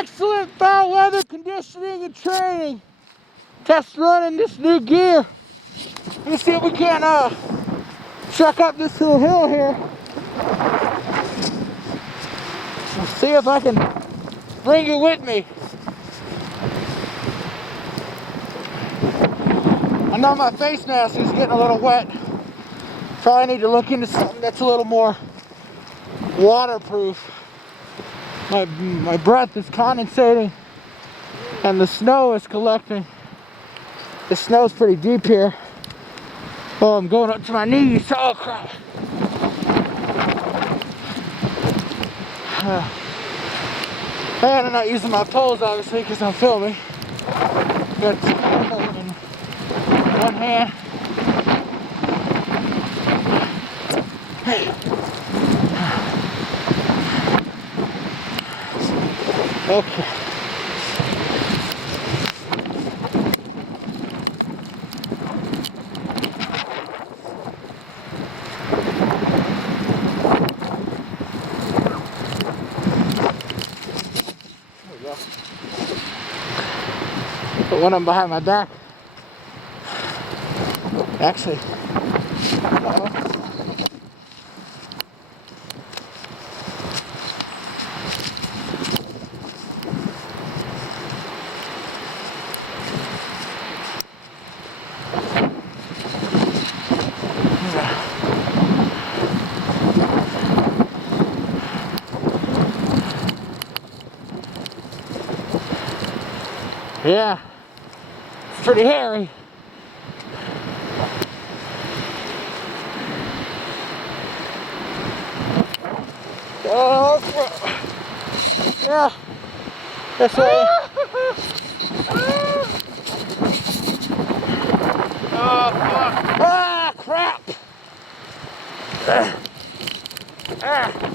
Excellent foul weather conditioning and training. Test running this new gear. Let's see if we can check up this little hill here. Let's see if I can bring you with me. I know my face mask is getting a little wet. Probably need to look into something that's a little more waterproof. My breath is condensating and the snow is collecting. The snow's pretty deep here. Oh, I'm going up to my knees. Oh crap. And I'm not using my poles obviously because I'm filming. Got two poles in one hand. Okay. There we go. Put one of them behind my back. Actually. Yeah, it's pretty hairy. Oh, yeah, that's right. Ah, crap! Ah.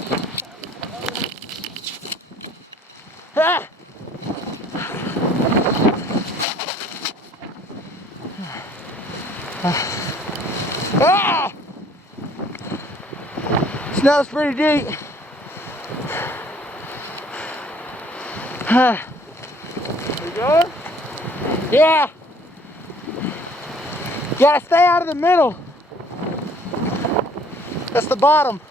Ah! Snow's pretty deep. Are you going? Yeah. You gotta stay out of the middle. That's the bottom.